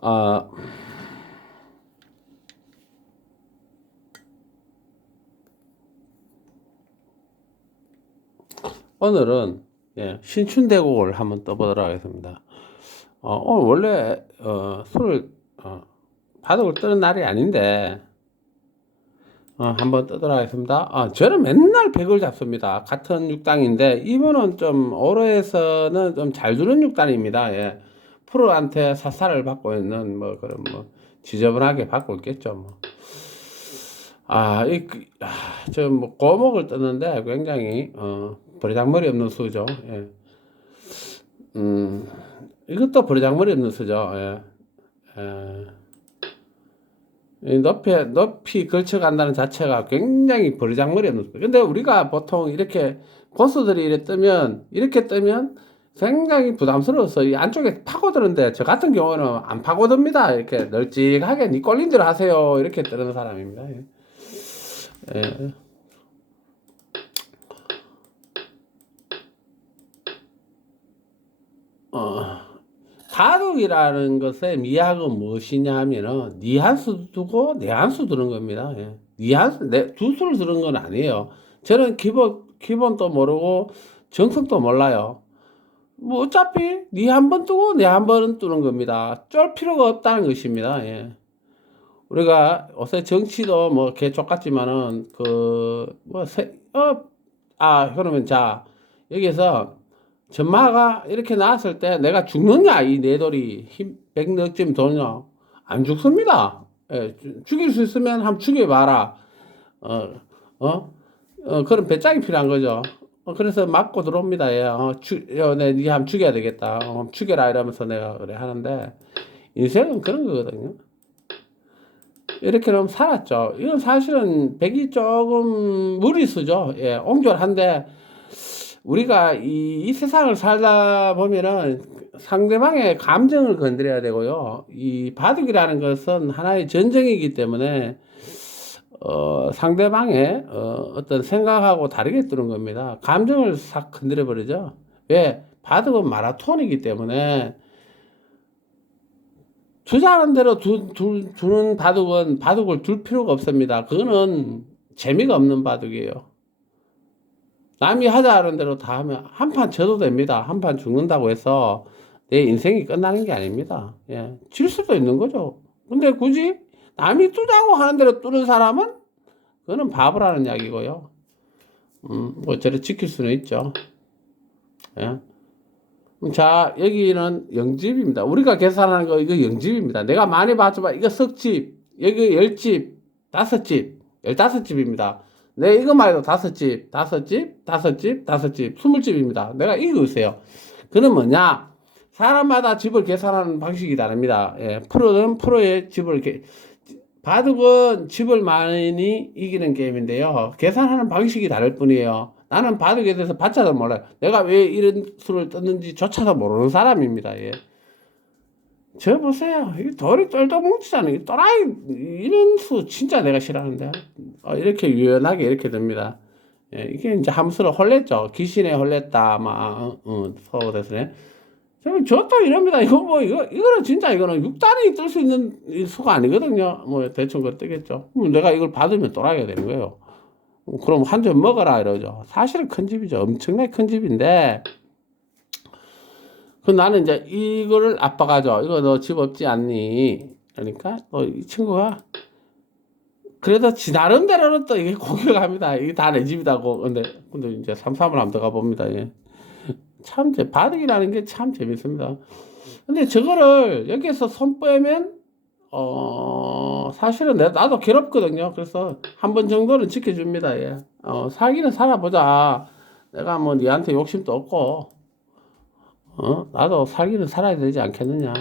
아, 오늘은 신춘대국을 한번 떠보도록 하겠습니다. 오늘 원래 술을 바둑을 뜨는 날이 아닌데 한번 뜨도록 하겠습니다. 저는 맨날 백을 잡습니다. 같은 육당인데 이분은 좀 올해에서는 좀 잘 두는 육단입니다. 예. 프로한테 사사를 받고 있는 뭐 그런 뭐 지저분하게 받고 있겠죠. 뭐. 저 뭐 고목을 떴는데 굉장히 버리장머리 없는 수죠. 예. 음, 이것도 버리장머리 없는 수죠. 예. 예. 이 높이 걸쳐간다는 자체가 굉장히 버리장머리 없는 수. 근데 우리가 보통 이렇게 고수들이 이렇게 뜨면 굉장히 부담스러워서 이 안쪽에 파고드는데 저 같은 경우는 안 파고듭니다. 이렇게 널찍하게 니 꼴린 대로 하세요. 이렇게 뜨는 사람입니다. 예. 예. 어, 바둑이라는 것의 미학은 무엇이냐 하면은 니 한 수 두고 내 한 수 두는 겁니다. 예. 두 수를 두는 건 아니에요. 저는 기본도 모르고 정석도 몰라요. 뭐 어차피 니 한 번 뜨고 내 한 번은 뜨는 겁니다. 쫄 필요가 없다는 것입니다. 예. 우리가 요새 정치도 뭐 개쪽 같지만은 그러면 자 여기서 전마가 이렇게 나왔을 때 내가 죽느냐 이 네 돌이 힘 100넉쯤 도냐 안 죽습니다. 예, 죽일 수 있으면 한번 죽여봐라. 어, 어, 그런 배짱이 필요한 거죠. 그래서 맞고 들어옵니다. 예, 네 한번 죽여야 되겠다. 죽여라 이러면서 내가 그래 하는데 인생은 그런 거거든요. 이렇게 하면 살았죠. 이건 사실은 백이 조금 무리수죠. 예, 옹졸한데 우리가 이 세상을 살다 보면은 상대방의 감정을 건드려야 되고요. 이 바둑이라는 것은 하나의 전쟁이기 때문에 상대방의 어떤 생각하고 다르게 뜨는 겁니다. 감정을 싹 건드려 버리죠. 왜? 바둑은 마라톤이기 때문에 주자는 대로 두는 바둑은 바둑을 둘 필요가 없습니다. 그거는 재미가 없는 바둑이에요. 남이 하자 하는 대로 다 하면 한 판 져도 됩니다. 한 판 죽는다고 해서 내 인생이 끝나는 게 아닙니다. 예. 질 수도 있는 거죠. 근데 굳이 남이 뜨자고 하는 대로 뜨는 사람은 그거는 바보라는 이야기고요. 뭐 저를 지킬 수는 있죠. 예. 자, 여기는 영집입니다. 우리가 계산하는 거 이거 영집입니다. 내가 많이 봤지만 이거 석집, 여기 10집, 5집, 15집입니다. 네, 이거만 해도 5집, 5집, 5집, 5집, 20집입니다. 내가 이거 세요. 그는 뭐냐? 사람마다 집을 계산하는 방식이 다릅니다. 예, 프로는 프로의 집을 바둑은 집을 많이 이기는 게임인데요. 계산하는 방식이 다를 뿐이에요. 나는 바둑에 대해서 바짝도 몰라요. 내가 왜 이런 수를 떴는지 조차도 모르는 사람입니다. 예. 저 보세요. 이 돌이 똘똘 뭉치잖아요. 또라이 이런 수 진짜 내가 싫어하는데 이렇게 유연하게 이렇게 됩니다. 예, 이게 이제 함수로 홀렸죠. 귀신에 홀렸다. 막 서울에서네. 저또 이럽니다. 이거는 진짜 이거는 6단이 뜰 수 있는 수가 아니거든요. 뭐 대충 그 뜨겠죠. 내가 이걸 받으면 또라이가 되는 거예요. 그럼 한 점 먹어라 이러죠. 사실은 큰 집이죠. 엄청나게 큰 집인데 그 나는 이제 이거를 아빠가죠. 이거 너 집 없지 않니? 그러니까 이 친구가 그래도 지 나름대로는 또 이게 공격합니다. 이게 다 내 집이다고. 근데 이제 삼삼을 한번 들어가 봅니다. 예. 참, 바둑이라는 게 참 재밌습니다. 근데 저거를 여기에서 손 빼면, 사실은 나도 괴롭거든요. 그래서 한 번 정도는 지켜줍니다. 예. 살기는 살아보자. 내가 뭐 니한테 욕심도 없고, 나도 살기는 살아야 되지 않겠느냐.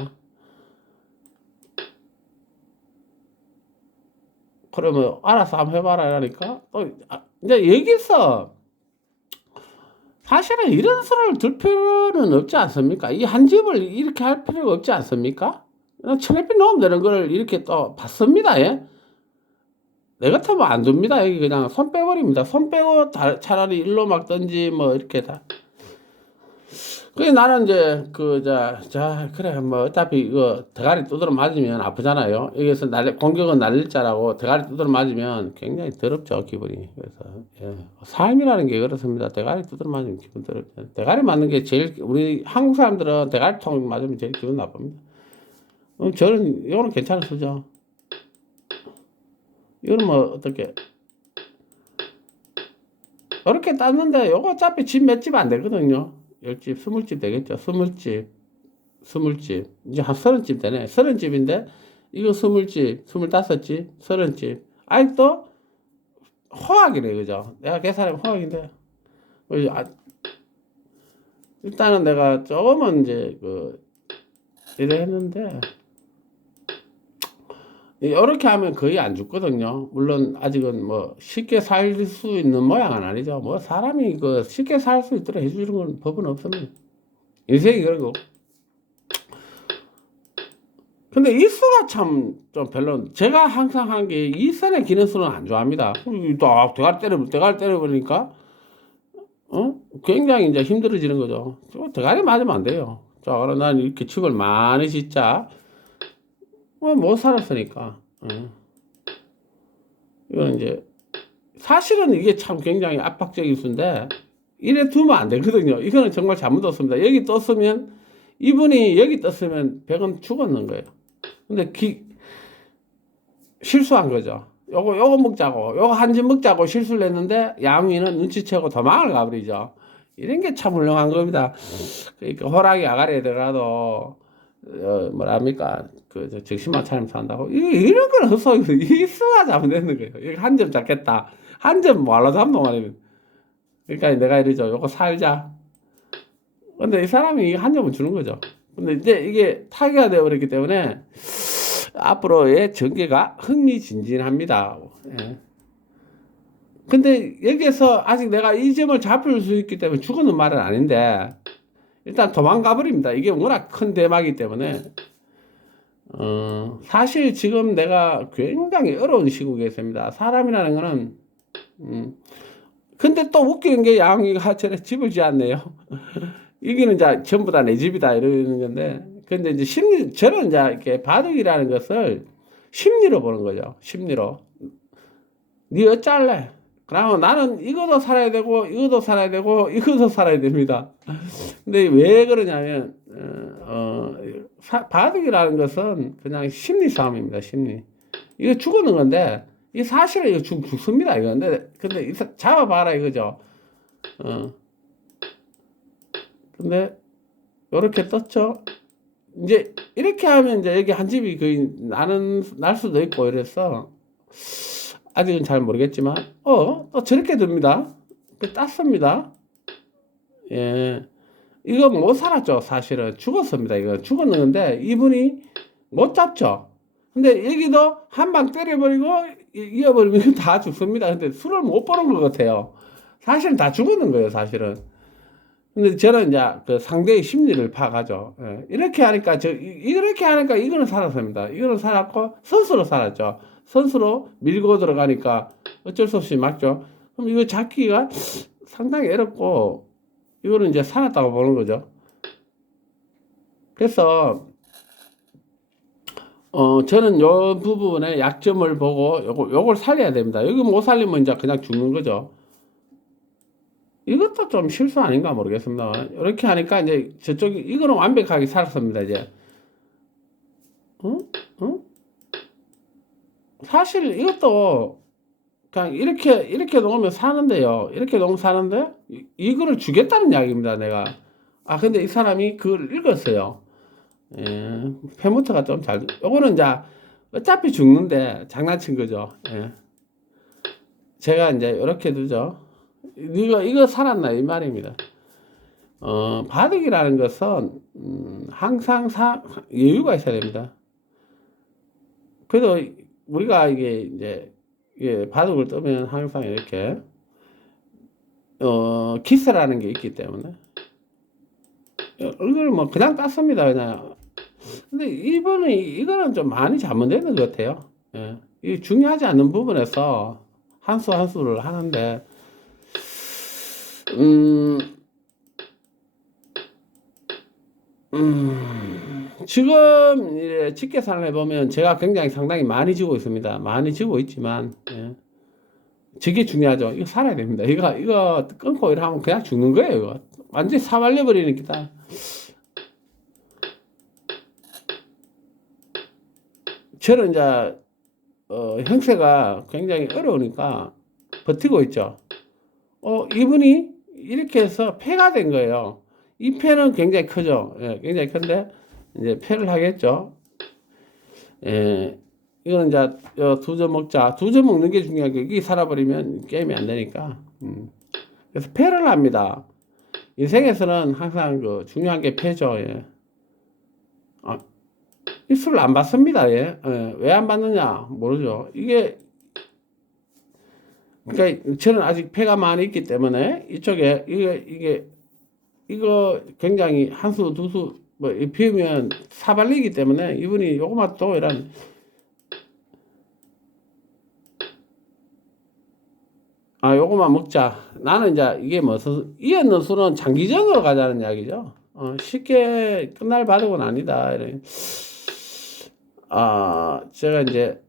그러면 알아서 한번 해봐라. 이러니까, 이제 여기서, 사실은 이런 수를 둘 필요는 없지 않습니까? 이 한 집을 이렇게 할 필요가 없지 않습니까? 천에피 넣으면 되는 걸 이렇게 또 받습니다. 예? 내 같으면 안 둡니다. 여기 그냥 손 빼버립니다. 손 빼고 차라리 일로 막든지 뭐 이렇게 다. 그래, 나는 이제, 그래, 뭐, 어차피 이거 대가리 두드러 맞으면 아프잖아요. 여기서 공격은 날릴 자라고 대가리 두드러 맞으면 굉장히 더럽죠, 기분이. 그래서, 예. 삶이라는 게 그렇습니다. 대가리 두드러 맞으면 기분 더럽죠. 대가리 맞는 게 제일, 우리 한국 사람들은 대가리 통 맞으면 제일 기분 나쁩니다. 저는, 이거는 괜찮은 수죠. 이거는 뭐, 어떻게, 이렇게 땄는데, 요거 어차피 집 몇 집 안 되거든요. 10집, 20집 되겠죠. 20집. 20집. 이제 한 30집 되네. 30집인데, 이거 20집, 25집, 30집. 아직도 허악이네, 그죠? 내가 계산하면 허악인데. 아, 일단은 내가 조금은 이제, 이래 했는데, 이렇게 하면 거의 안 죽거든요. 물론, 아직은 뭐, 쉽게 살 수 있는 모양은 아니죠. 뭐, 사람이 쉽게 살 수 있도록 해주는 건 법은 없습니다. 인생이 그러고. 근데 이 수가 참 좀 별로, 제가 항상 하는 게 이 선의 기는 수는 안 좋아합니다. 또 대가리 때려버리니까, 굉장히 이제 힘들어지는 거죠. 대가리 맞으면 안 돼요. 자, 그럼 난 이렇게 칩을 많이 짓자. 못 살았으니까. 이건 이제, 사실은 이게 참 굉장히 압박적인 수인데, 이래 두면 안 되거든요. 이거는 정말 잘못 떴습니다. 여기 떴으면, 이분이 여기 떴으면 100은 죽었는 거예요. 근데 실수한 거죠. 요거 먹자고, 요거 한 집 먹자고 실수를 했는데, 양위는 눈치채고 도망을 가버리죠. 이런 게 참 훌륭한 겁니다. 그러니까 호랑이 아가리에 들어가도, 뭐랍니까, 정신만 차리면 산다고. 이런 건 없어. 이수가 잘못되는 거예요. 이거 한 점 잡겠다. 한 점 뭐하러 잡노, 말이면. 그러니까 내가 이러죠. 요거 살자. 근데 이 사람이 한 점을 주는 거죠. 근데 이제 이게 타개가 되어버렸기 때문에, 앞으로의 전개가 흥미진진합니다. 예. 근데 여기에서 아직 내가 이 점을 잡을 수 있기 때문에 죽어는 말은 아닌데, 일단 도망가 버립니다. 이게 워낙 큰 대막이기 때문에. 사실 지금 내가 굉장히 어려운 시국에 있습니다. 사람이라는 거는, 근데 또 웃기는 게 양이가 저래 집을 지었네요. 여기는 이제 전부 다 내 집이다 이러는 건데, 근데 이제 저는 이제 이렇게 바둑이라는 것을 심리로 보는 거죠. 심리로. 니 어쩔래? 그러면 나는 이것도 살아야 되고, 이것도 살아야 되고, 이것도 살아야 됩니다. 근데 왜 그러냐면, 바둑이라는 것은 그냥 심리 싸움입니다. 심리. 이거 죽는 건데, 이 사실은 이거 죽습니다. 이거. 근데 잡아봐라 이거죠. 근데, 요렇게 떴죠. 이제, 이렇게 하면 이제 여기 한 집이 거의 날 수도 있고 이래서, 아직은 잘 모르겠지만, 또 저렇게 됩니다. 땄습니다. 예. 이거 못 살았죠, 사실은. 죽었습니다. 이거 죽었는데, 이분이 못 잡죠. 근데 여기도 한 방 때려버리고, 이어버리면 다 죽습니다. 근데 술을 못 보는 것 같아요. 사실은 다 죽었는 거예요, 사실은. 근데 저는 이제 그 상대의 심리를 파악하죠. 예. 이렇게 하니까 이거는 살았습니다. 이거는 살았고, 선수로 살았죠. 선수로 밀고 들어가니까 어쩔 수 없이 맞죠. 그럼 이거 잡기가 상당히 어렵고, 이거는 이제 살았다고 보는 거죠. 그래서, 저는 요 부분에 약점을 보고, 요걸 살려야 됩니다. 여기 못 살리면 이제 그냥 죽는 거죠. 이것도 좀 실수 아닌가 모르겠습니다. 이렇게 하니까 이제 이거는 완벽하게 살았습니다, 이제. 어? 어? 사실 이것도 그냥 이렇게 놓으면 사는데요. 이렇게 놓으면 사는데, 이거를 주겠다는 이야기입니다, 내가. 근데 이 사람이 그걸 읽었어요. 예, 패무트가 좀 요거는 이제 어차피 죽는데 장난친 거죠. 예. 제가 이제 이렇게 두죠. 이거 살았나 이 말입니다. 바둑이라는 것은 항상 여유가 있어야 됩니다. 그래도 우리가 이게 바둑을 뜨면 항상 이렇게 기세라는 게 있기 때문에 이걸 뭐 그냥 땄습니다, 그냥. 근데 이거는 좀 많이 잘못되는 것 같아요. 예. 이 중요하지 않는 부분에서 한 수 한 수를 하는데, 음, 지금 집계산을 해보면 제가 굉장히 상당히 많이 지고 있습니다. 많이 지고 있지만, 예. 저게 중요하죠. 이거 살아야 됩니다. 이거 끊고 이러면 그냥 죽는 거예요. 이거. 완전히 사발려 버리니까. 저는 이제, 형세가 굉장히 어려우니까 버티고 있죠. 이분이 이렇게 해서 패가 된 거예요. 이 패는 굉장히 크죠. 예, 굉장히 큰데, 이제 패를 하겠죠. 예, 이건 이제, 2점 먹자. 2점 먹는 게 중요한 게, 이게 살아버리면 게임이 안 되니까. 그래서 패를 합니다. 인생에서는 항상 그 중요한 게 패죠. 예. 아, 이 술을 안 받습니다. 예. 예. 왜 안 받느냐? 모르죠. 그러니까 저는 아직 패가 많이 있기 때문에 이쪽에 이거 굉장히 한 수, 두 수, 뭐, 비우면 사발리기 때문에 이분이 요거만 또 이런, 요거만 먹자. 나는 이제 이게 무슨, 이었는 술은 장기전으로 가자는 이야기죠. 쉽게 끝날 바둑은 아니다. 이런. 제가 이제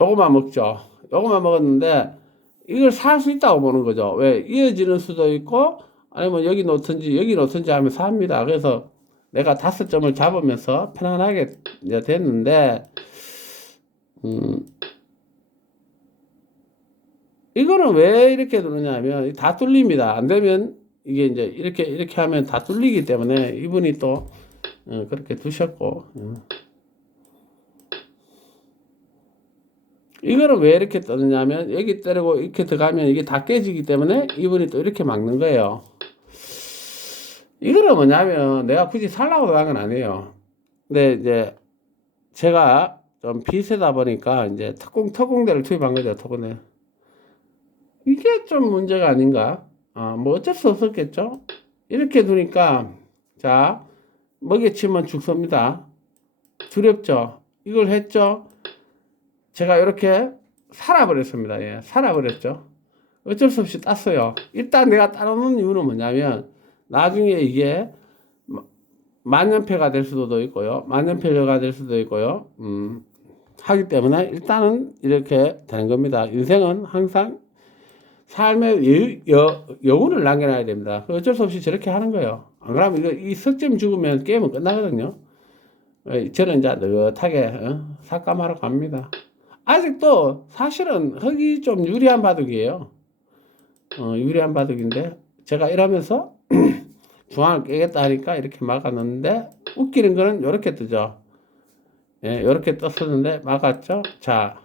요거만 먹죠. 요거만 먹었는데 이걸 살 수 있다고 보는 거죠. 왜? 이어지는 수도 있고 아니면 여기 놓든지 하면 삽니다. 그래서 내가 5점을 잡으면서 편안하게 이제 됐는데 음, 이거는 왜 이렇게 되느냐면 다 뚫립니다. 안 되면 이게 이제 이렇게 하면 다 뚫리기 때문에 이분이 또 그렇게 두셨고 이거는 왜 이렇게 뜨느냐면 여기 때리고 이렇게 들어가면 이게 다 깨지기 때문에 이분이 또 이렇게 막는 거예요. 이거는 뭐냐면 내가 굳이 살라고 한 건 아니에요. 근데 이제 제가 좀 비세다 보니까 이제 특공대를 투입한 거죠. 특공대. 이게 좀 문제가 아닌가? 뭐 어쩔 수 없었겠죠? 이렇게 두니까 자 먹이치면 죽습니다. 두렵죠? 이걸 했죠? 제가 이렇게 살아버렸습니다. 예, 살아버렸죠. 어쩔 수 없이 땄어요. 일단 내가 따놓는 이유는 뭐냐면 나중에 이게 만년패가 될 수도 있고요. 만년패가 될 수도 있고요. 하기 때문에 일단은 이렇게 되는 겁니다. 인생은 항상 삶의 여운을 남겨놔야 됩니다. 어쩔 수 없이 저렇게 하는 거예요. 안 그러면 이 석점 죽으면 게임은 끝나거든요. 저는 이제 느긋하게 삭감하러 갑니다. 아직도 사실은 흙이 좀 유리한 바둑이에요. 유리한 바둑인데 제가 이러면서 중앙을 깨겠다 하니까 이렇게 막아놓는데 웃기는 거는 이렇게 뜨죠. 예, 이렇게 떴었는데 막았죠. 자,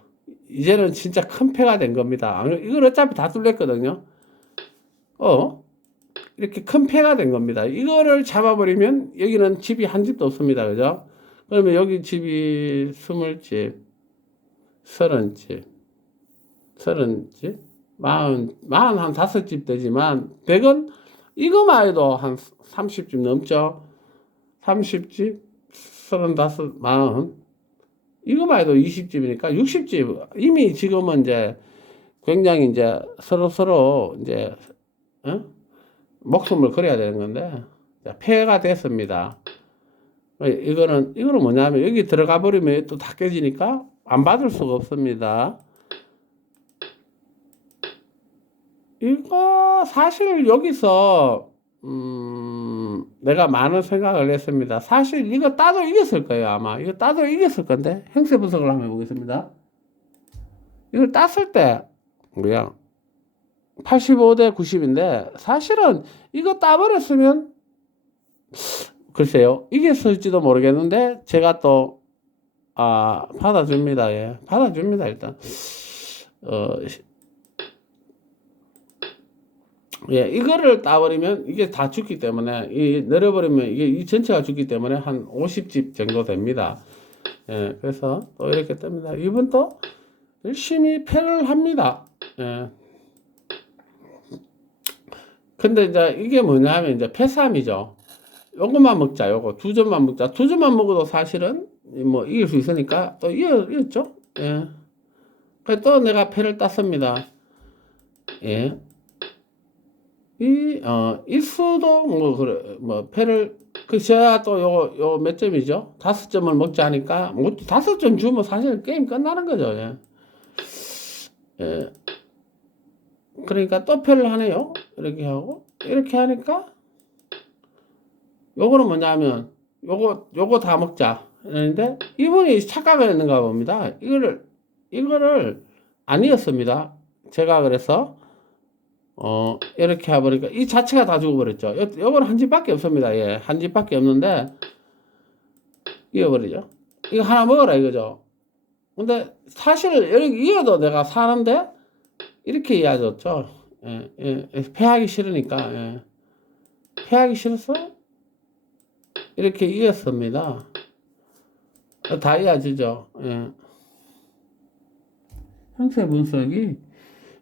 이제는 진짜 큰 패가 된 겁니다. 이걸 어차피 다 뚫렸거든요. 이렇게 큰 패가 된 겁니다. 이거를 잡아버리면 여기는 집이 한 집도 없습니다. 그죠? 그러면 여기 집이 20집, 30집, 30집, 40, 한 5집 되지만, 100은 이거만 해도 한 30집 넘죠? 30집, 35, 40. 이거만 해도 20집이니까 60집. 이미 지금은 이제 굉장히 이제 서로 이제, 목숨을 걸어야 되는 건데, 폐해가 됐습니다. 이거는 뭐냐면 여기 들어가 버리면 또 다 깨지니까 안 받을 수가 없습니다. 이거 사실 여기서 내가 많은 생각을 했습니다. 사실 이거 따도 이겼을 거예요. 아마 이거 따도 이겼을 건데 형세 분석을 한번 해보겠습니다. 이걸 땄을 때 뭐야 85대 90인데 사실은 이거 따버렸으면 글쎄요 이겼을지도 모르겠는데 제가 또 받아줍니다. 예, 받아줍니다. 일단 예, 이거를 따버리면 이게 다 죽기 때문에 내려버리면 이게 이 전체가 죽기 때문에 한 50집 정도 됩니다. 예, 그래서 또 이렇게 뜹니다. 이분도 열심히 패를 합니다. 예. 근데 이제 이게 뭐냐면 이제 패삼이죠. 요것만 먹자. 요거 2점만 먹자. 2점만 먹어도 사실은 뭐 이길 수 있으니까 또 이겼죠. 예. 또 내가 패를 땄습니다. 예. 일수도 뭐 그래 뭐 패를 그셔야 또 요 몇 점이죠? 5점을 먹자 하니까 뭐 5점 주면 사실 게임 끝나는 거죠. 예. 예. 그러니까 또 패를 하네요. 이렇게 하고 이렇게 하니까 요거는 뭐냐면 요거 다 먹자. 그런데 이분이 착각을 했는가 봅니다. 이거를 아니었습니다. 제가 그래서 이렇게 해버리니까 이 자체가 다 죽어버렸죠. 요거는 한 집밖에 없습니다. 예, 한 집밖에 없는데 이어버리죠. 이거 하나 먹어라 이거죠. 근데 사실 여기 이어도 내가 사는데 이렇게 이어졌죠. 예, 예, 패하기 싫으니까 예. 패하기 싫어서 이렇게 이었습니다. 다 이어지죠. 예. 형태 분석이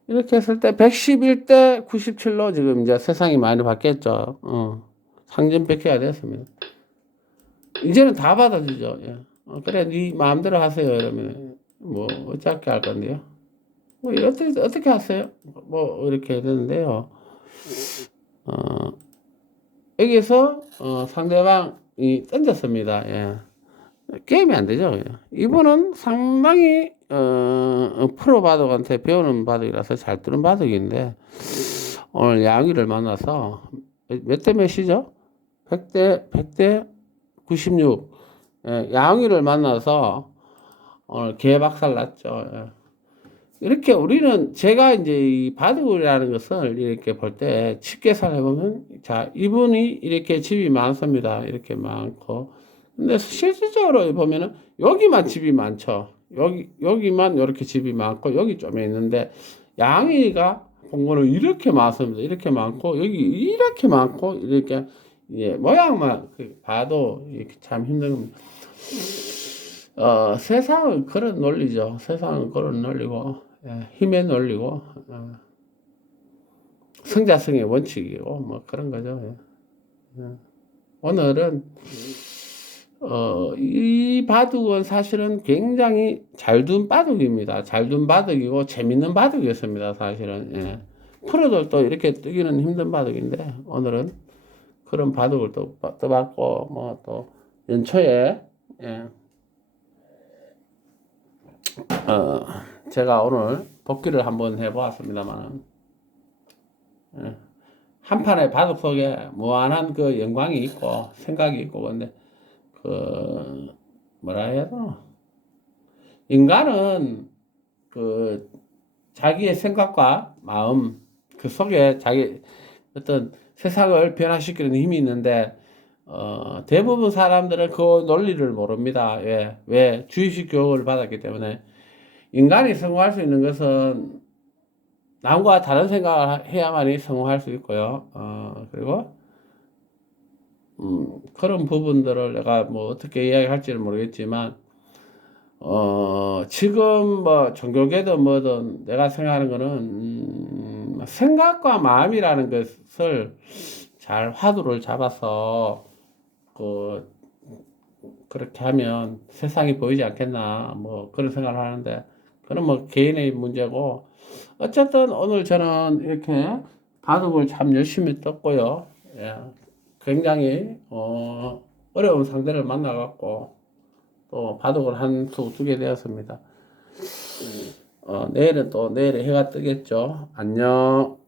이렇게 했을 때 111대 97로 지금 이제 세상이 많이 바뀌었죠. 상전 백해가 됐습니다. 이제는 다 받아주죠. 예. 그래, 네 마음대로 하세요. 이러면 뭐 어떻게 할 건데요? 뭐 어떻게 하세요? 뭐 이렇게 되는데요. 여기서 상대방이 던졌습니다. 예. 게임이 안 되죠. 예. 이분은 상당히 프로 바둑한테 배우는 바둑이라서 잘 뜨는 바둑인데 오늘 양위를 만나서 몇 대 몇이죠? 100대 96 예, 양위를 만나서 오늘 개박살 났죠. 예. 이렇게 우리는 제가 이제 이 바둑이라는 것을 이렇게 볼 때 집계산을 해보면 자 이분이 이렇게 집이 많습니다. 이렇게 많고 근데 실질적으로 보면은 여기만 집이 많죠. 여기만 이렇게 집이 많고 여기 좀 있는데 양이가 본 거는 이렇게 많습니다. 이렇게 많고 여기 이렇게 많고 이렇게 예, 모양만 봐도 이렇게 참 힘든 겁니다. 세상은 그런 논리죠. 세상은 그런 논리고 예, 힘의 논리고 승자승의 원칙이고 뭐 그런 거죠. 예. 오늘은 이 바둑은 사실은 굉장히 잘 둔 바둑입니다. 잘 둔 바둑이고 재밌는 바둑이었습니다. 사실은 예. 프로들도 이렇게 뜨기는 힘든 바둑인데 오늘은 그런 바둑을 또 떠봤고 뭐 또 연초에 예. 제가 오늘 복귀를 한번 해보았습니다만 예. 한 판의 바둑 속에 무한한 그 영광이 있고 생각이 있고 근데 그 뭐라 해야 되나 인간은 그 자기의 생각과 마음 그 속에 자기 어떤 세상을 변화시키는 힘이 있는데 대부분 사람들은 그 논리를 모릅니다. 왜 주입식 교육을 받았기 때문에 인간이 성공할 수 있는 것은 남과 다른 생각을 해야만이 성공할 수 있고요. 그리고 그런 부분들을 내가 뭐 어떻게 이야기할지는 모르겠지만 지금 뭐 종교계든 뭐든 내가 생각하는 거는 생각과 마음이라는 것을 잘 화두를 잡아서 그렇게 하면 세상이 보이지 않겠나 뭐 그런 생각을 하는데 그건 뭐 개인의 문제고 어쨌든 오늘 저는 이렇게 바둑을 참 열심히 떴고요. 예, 굉장히 어려운 상대를 만나갖고 또 바둑을 한 수 두게 되었습니다. 내일은 또 내일에 해가 뜨겠죠. 안녕.